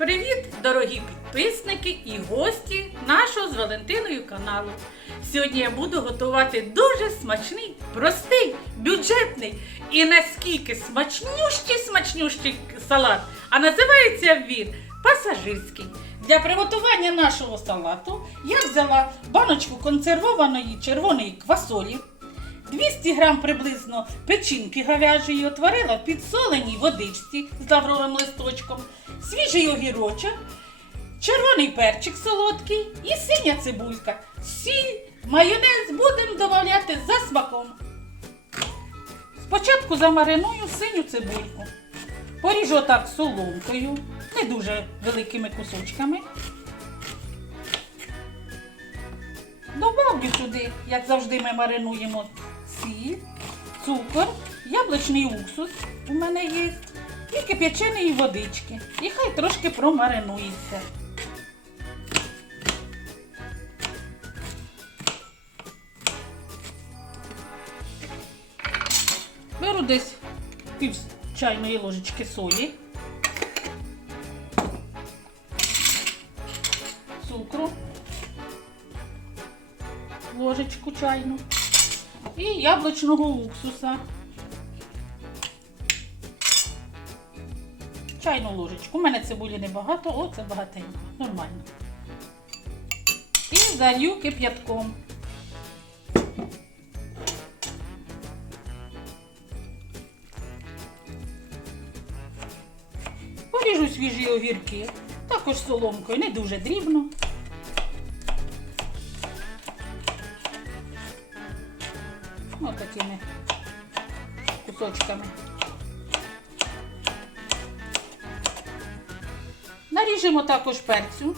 Привіт, дорогі підписники і гості нашого з Валентиною каналу. Сьогодні я буду готувати дуже смачний, простий, бюджетний і наскільки смачнющий смачнющий салат. А називається він пасажирський. Для приготування нашого салату я взяла баночку консервованої червоної квасолі. 200 грам приблизно печінки говяжої отварила в підсоленій водичці з лавровим листочком, свіжий огірочок, червоний перчик солодкий і синя цибулька. Сіль, майонез будемо додавати за смаком. Спочатку замариную синю цибульку. Поріжу отак соломкою, не дуже великими кусочками. Добавлю сюди, як завжди ми маринуємо сіль, цукор, яблучний уксус у мене є, і кип'яченої водички. І хай трошки промаринується. Беру десь пів чайної ложечки солі, цукру ложечку чайну і яблучного уксуса. Чайну ложечку. У мене цибулі небагато, о, це багатенько, нормально. І залью кип'ятком. Поріжу свіжі огірки, також соломкою, не дуже дрібно. Ось такими кусочками. Наріжемо також перцю.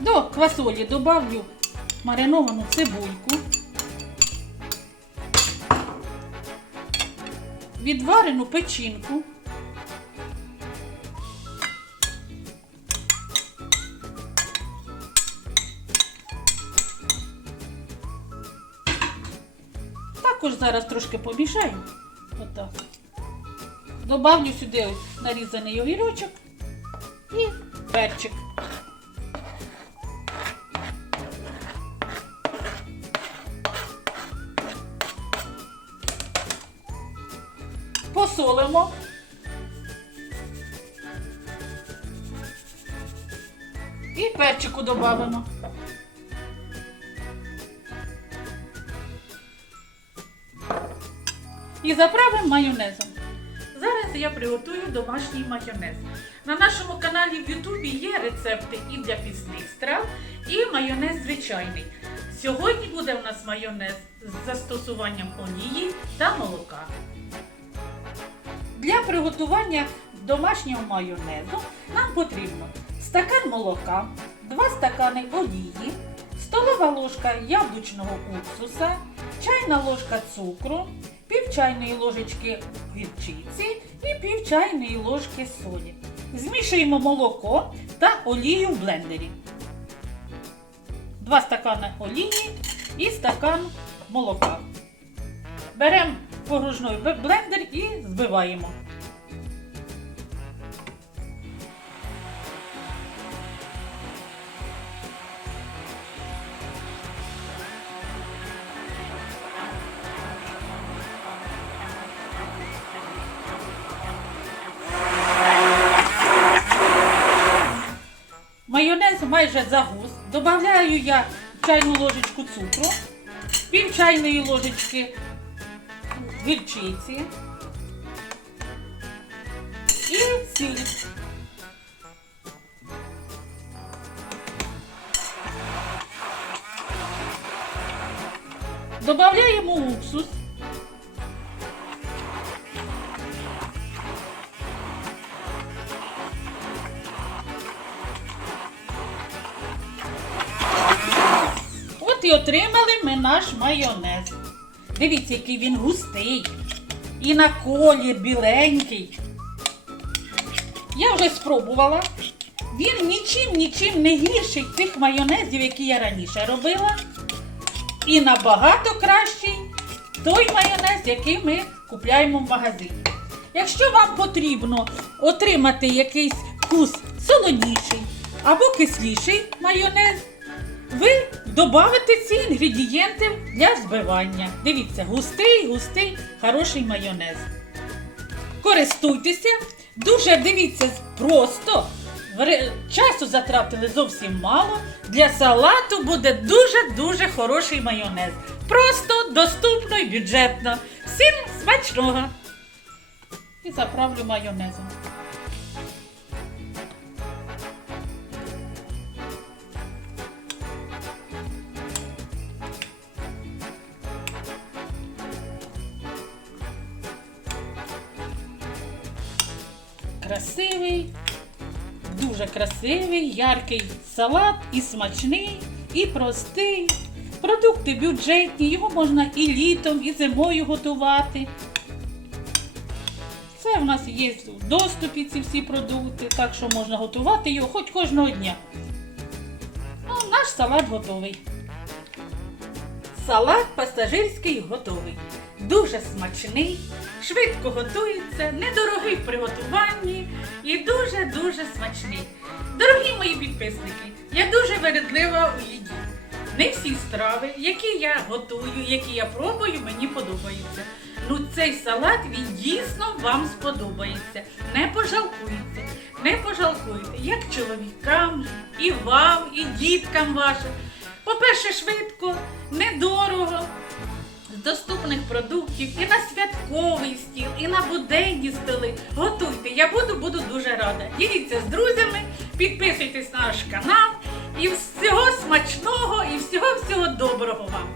До квасолі добавлю мариновану цибульку, відварену печінку, також зараз трошки помішаю. Отак. Добавлю сюди нарізаний огірочок і перчик. Посолимо. І перчику додамо. І заправимо майонезом. Зараз я приготую домашній майонез. На нашому каналі в Ютубі є рецепти і для пісних страв, і майонез звичайний. Сьогодні буде у нас майонез з застосуванням олії та молока. Для приготування домашнього майонезу нам потрібно стакан молока, 2 стакани олії, столова ложка яблучного уксуса, чайна ложка цукру, пів чайної ложечки гірчиці і пів чайної ложки солі. Змішуємо молоко та олію в блендері. 2 стакани олії і стакан молока. Беремо погружний блендер і збиваємо. Майонез майже загус. Добавляю я чайну ложечку цукру, пів чайної ложечки гірчиці і сіль. Добавляємо уксус. От і отримали ми наш майонез. Дивіться, який він густий. І на колір біленький. Я вже спробувала. Він нічим нічим не гірший тих майонезів, які я раніше робила. І набагато кращий той майонез, який ми купляємо в магазині. Якщо вам потрібно отримати якийсь вкус солоніший або кисліший майонез, ви додавите ці інгредієнти для збивання. Дивіться, густий, густий, хороший майонез. Користуйтеся, дуже дивіться просто. Часу затратили зовсім мало. Для салату буде дуже-дуже хороший майонез. Просто, доступно і бюджетно. Всім смачного! І заправлю майонезом. Красивий, дуже красивий, яркий салат і смачний, і простий. Продукти бюджетні, його можна і літом, і зимою готувати. Це в нас є в доступі ці всі продукти, так що можна готувати його хоч кожного дня. Ну, наш салат готовий. Салат пасажирський готовий. Дуже смачний, швидко готується, недорогий в приготуванні і дуже-дуже смачний. Дорогі мої підписники, я дуже вередлива у їді. Не всі страви, які я готую, які я пробую, мені подобаються. Ну цей салат він дійсно вам сподобається. Не пожалкуйте, не пожалкуйте, як чоловікам, і вам, і діткам вашим. По-перше, швидко, недорого, доступних продуктів і на святковий стіл, і на буденні стили. Готуйте, я буду, буду дуже рада. Діліться з друзями, підписуйтесь на наш канал. І всього смачного, і всього всього доброго вам.